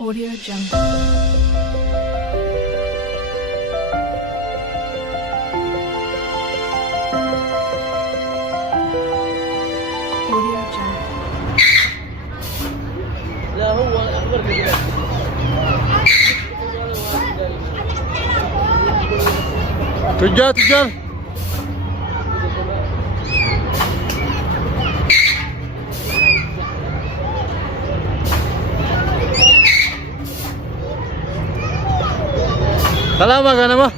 Audio Jungle. Audio Jungle. لا هو أخبرك بالله. تجار تجار salam aga nama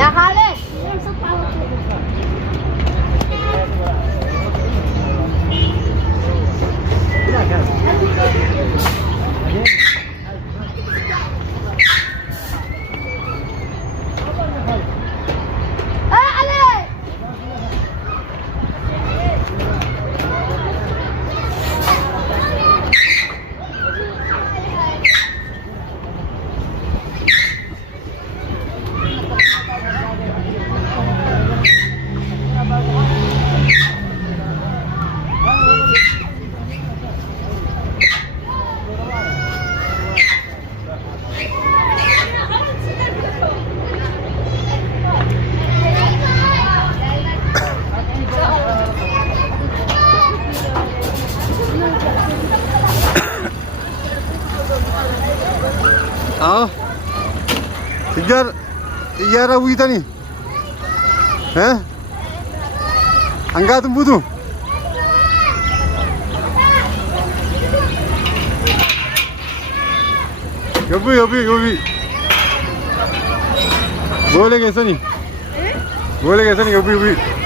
Ya Khalid. Ali. تجار تجار أبوي تاني ها angkat butuh yobi yobi yobi boleh ke sini boleh ke sini yobi yobi